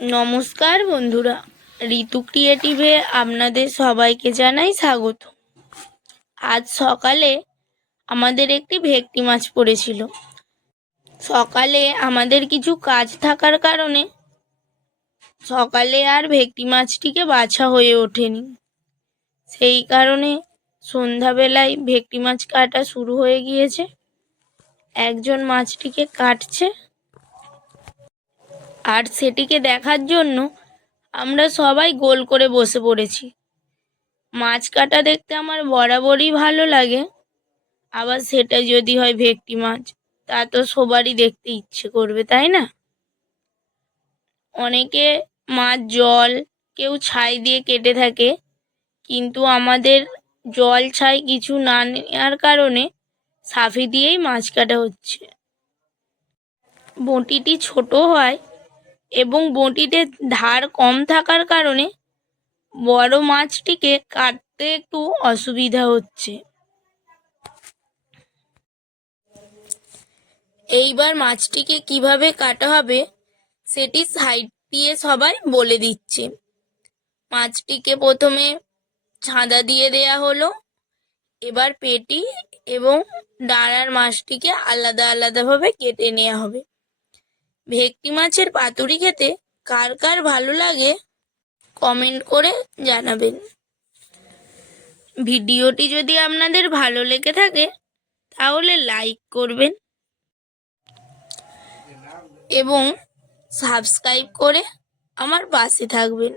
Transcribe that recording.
নমস্কার বন্ধুরা, ঋতু ক্রিয়েটিভে আপনাদের সবাইকে জানাই স্বাগত। আজ সকালে আমাদের একটি ভেটকি মাছ পড়েছিল। সকালে আমাদের কিছু কাজ থাকার কারণে সকালে আর ভেটকি মাছটিকে বাছা হয়ে ওঠেনি। সেই কারণে সন্ধ্যাবেলায় ভেটকি মাছ কাটা শুরু হয়ে গিয়েছে। একজন মাছটিকে কাটছে, আর সেটিকে দেখার জন্য আমরা সবাই গোল করে বসে পড়েছি। মাছ কাটা দেখতে আমার বরাবরই ভালো লাগে, আবার সেটা যদি হয় ভেটকি মাছ, তা তো সবারই দেখতে ইচ্ছে করবে, তাই না? অনেকে মাছ জল, কেউ ছাই দিয়ে কেটে থাকে, কিন্তু আমাদের জল ছাই কিছু না নেওয়ার কারণে সাফি দিয়েই মাছ কাটা হচ্ছে। বঁটিটি ছোট হয় এবং বঁটিতে ধার কম থাকার কারণে বড় মাছটিকে কাটতে একটু অসুবিধা হচ্ছে। এইবার মাছটিকে কিভাবে কাটা হবে সেটি সাইড দিয়ে সবাই বলে দিচ্ছে। মাছটিকে প্রথমে ছাঁদা দিয়ে দেয়া হলো, এবার পেটি এবং ডাঁড়ার মাছটিকে আলাদা আলাদাভাবে কেটে নেওয়া হবে। ভেটকি মাছের পাতুরি খেতে কার কার ভালো লাগে কমেন্ট করে জানাবেন। ভিডিওটি যদি আপনাদের ভালো লেগে থাকে তাহলে লাইক করবেন এবং সাবস্ক্রাইব করে আমার পাশে থাকবেন।